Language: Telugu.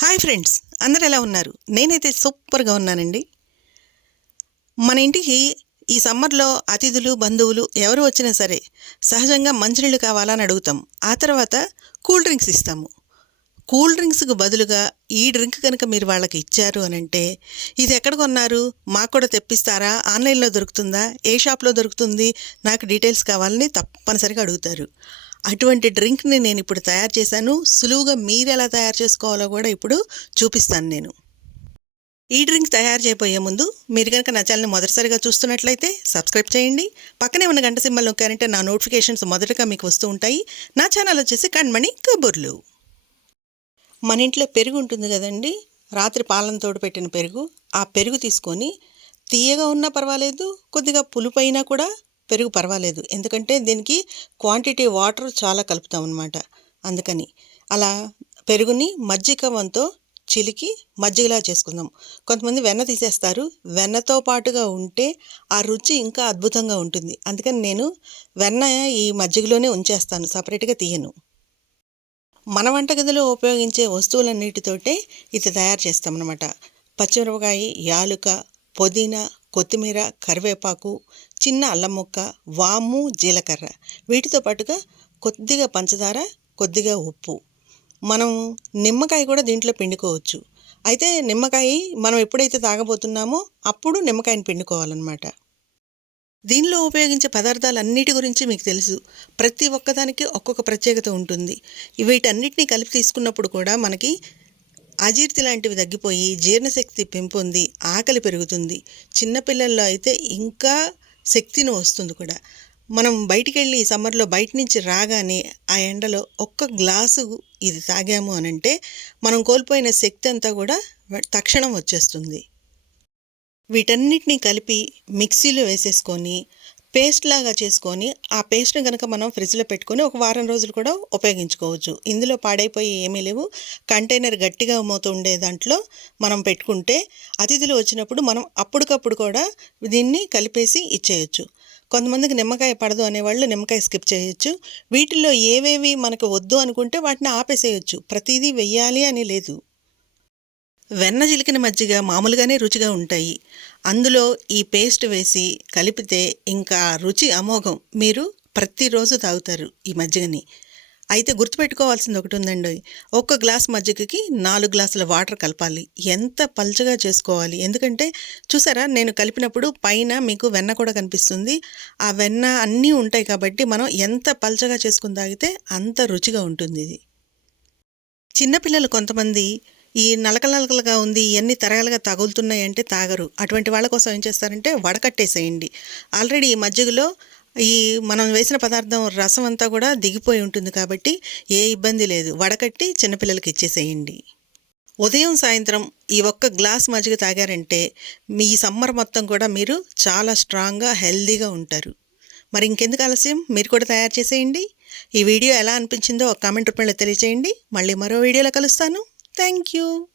హాయ్ ఫ్రెండ్స్ అందరు ఎలా ఉన్నారు? నేనైతే సూపర్గా ఉన్నానండి. మన ఇంటికి ఈ సమ్మర్లో అతిథులు బంధువులు ఎవరు వచ్చినా సరే సహజంగా మంచినీళ్ళు కావాలని అడుగుతాం. ఆ తర్వాత కూల్ డ్రింక్స్ ఇస్తాము. కూల్ డ్రింక్స్కు బదులుగా ఈ డ్రింక్ కనుక మీరు వాళ్ళకి ఇచ్చారు అని అంటే ఇది ఎక్కడ కొన్నారు? మాకు కూడా తెప్పిస్తారా? ఆన్లైన్లో దొరుకుతుందా? ఏ షాప్లో దొరుకుతుంది? నాకు డీటెయిల్స్ కావాలని తప్పనిసరిగా అడుగుతారు. అటువంటి డ్రింక్ని నేను ఇప్పుడు తయారు చేశాను. సులువుగా మీరు ఎలా తయారు చేసుకోవాలో కూడా ఇప్పుడు చూపిస్తాను నేను. ఈ డ్రింక్ తయారు చేయబోయే ముందు మీరు కనుక నా ఛానల్ని మొదటిసారిగా చూస్తున్నట్లయితే సబ్స్క్రైబ్ చేయండి. పక్కనే ఉన్న గంట సింబల్ నొక్కారంటే నా నోటిఫికేషన్స్ మొదటగా మీకు వస్తూ ఉంటాయి. నా ఛానల్ వచ్చేసి కణ్మణి కబుర్లు. మన ఇంట్లో పెరుగు ఉంటుంది కదండి. రాత్రి పాలన తోడు పెట్టిన పెరుగు. ఆ పెరుగు తీసుకొని తీయగా ఉన్నా పర్వాలేదు కొద్దిగా పులుపు అయినా కూడా పెరుగు పర్వాలేదు. ఎందుకంటే దీనికి క్వాంటిటీ వాటర్ చాలా కలుపుతాం అనమాట అందుకని అలా పెరుగుని మజ్జిగ వంతో చిలికి మజ్జిగలా చేసుకుందాం. కొంతమంది వెన్న తీసేస్తారు. వెన్నతో పాటుగా ఉంటే ఆ రుచి ఇంకా అద్భుతంగా ఉంటుంది. అందుకని నేను వెన్న ఈ మజ్జిగలోనే ఉంచేస్తాను. సపరేట్గా తీయను. మన వంటగదిలో ఉపయోగించే వస్తువులన్నిటితోటే ఇది తయారు చేస్తామన్నమాట. పచ్చిమిరపకాయ యాలుక పుదీనా కొత్తిమీర కరివేపాకు చిన్న అల్లం ముక్క వాము జీలకర్ర. వీటితో పాటుగా కొద్దిగా పంచదార కొద్దిగా ఉప్పు. మనం నిమ్మకాయ కూడా దీంట్లో పిండుకోవచ్చు. అయితే నిమ్మకాయ మనం ఎప్పుడైతే తాగబోతున్నామో అప్పుడు నిమ్మకాయని పిండుకోవాలన్నమాట. దీనిలో ఉపయోగించే పదార్థాలన్నిటి గురించి మీకు తెలుసు. ప్రతి ఒక్కదానికి ఒక్కొక్క ప్రత్యేకత ఉంటుంది. వీటన్నిటిని కలిపి తీసుకున్నప్పుడు కూడా మనకి అజీర్తి లాంటివి తగ్గిపోయి జీర్ణశక్తి పెంపొంది ఆకలి పెరుగుతుంది. చిన్నపిల్లల్లో అయితే ఇంకా శక్తిని వస్తుంది కూడా. మనం బయటికి వెళ్ళి సమ్మర్లో బయట నుంచి రాగానే ఆ ఎండలో ఒక్క గ్లాసు ఇది తాగాము అని అంటే మనం కోల్పోయిన శక్తి అంతా కూడా తక్షణం వచ్చేస్తుంది. వీటన్నిటినీ కలిపి మిక్సీలో వేసేసుకొని పేస్ట్ లాగా చేసుకొని ఆ పేస్ట్ని కనుక మనం ఫ్రిడ్జ్లో పెట్టుకొని ఒక వారం రోజులు కూడా ఉపయోగించుకోవచ్చు. ఇందులో పాడైపోయి ఏమీ లేవు. కంటైనర్ గట్టిగా అమ్మవుతూ ఉండే దాంట్లో మనం పెట్టుకుంటే అతిథులు వచ్చినప్పుడు మనం అప్పటికప్పుడు కూడా దీన్ని కలిపేసి ఇచ్చేయచ్చు. కొంతమందికి నిమ్మకాయ పడదు అనేవాళ్ళు నిమ్మకాయ స్కిప్ చేయొచ్చు. వీటిల్లో ఏవేవి మనకు వద్దు అనుకుంటే వాటిని ఆపేసేయచ్చు. ప్రతిదీ వెయ్యాలి అని లేదు. వెన్న చిలికిన మజ్జిగ మామూలుగానే రుచిగా ఉంటాయి. అందులో ఈ పేస్ట్ వేసి కలిపితే ఇంకా రుచి అమోఘం. మీరు ప్రతిరోజు తాగుతారు ఈ మజ్జిగని. అయితే గుర్తుపెట్టుకోవాల్సింది ఒకటి ఉందండి ఒక్క గ్లాస్ మజ్జిగకి నాలుగు గ్లాసుల వాటర్ కలపాలి. ఎంత పల్చగా చేసుకోవాలి? ఎందుకంటే చూసారా నేను కలిపినప్పుడు పైన మీకు వెన్న కూడా కనిపిస్తుంది. ఆ వెన్న అన్నీ ఉంటాయి కాబట్టి మనం ఎంత పల్చగా చేసుకుని తాగితే అంత రుచిగా ఉంటుంది ఇది. చిన్నపిల్లలు కొంతమంది ఈ నలక నలకలుగా ఉంది ఇవన్నీ తరగలుగా తగులుతున్నాయి అంటే తాగరు. అటువంటి వాళ్ళ కోసం ఏం చేస్తారంటే వడకట్టేసేయండి. ఆల్రెడీ ఈ మజ్జిగలో ఈ మనం వేసిన పదార్థం రసం అంతా కూడా దిగిపోయి ఉంటుంది కాబట్టి ఏ ఇబ్బంది లేదు. వడకట్టి చిన్నపిల్లలకి ఇచ్చేసేయండి. ఉదయం సాయంత్రం ఈ ఒక్క గ్లాస్ మజ్జిగ తాగారంటే మీ సమ్మర్ మొత్తం కూడా మీరు చాలా స్ట్రాంగ్గా హెల్దీగా ఉంటారు. మరి ఇంకెందుకు ఆలస్యం? మీరు కూడా తయారు చేసేయండి. ఈ వీడియో ఎలా అనిపించిందో ఒక కామెంట్ రూపంలో తెలియచేయండి. మళ్ళీ మరో వీడియోలో కలుస్తాను. Thank you.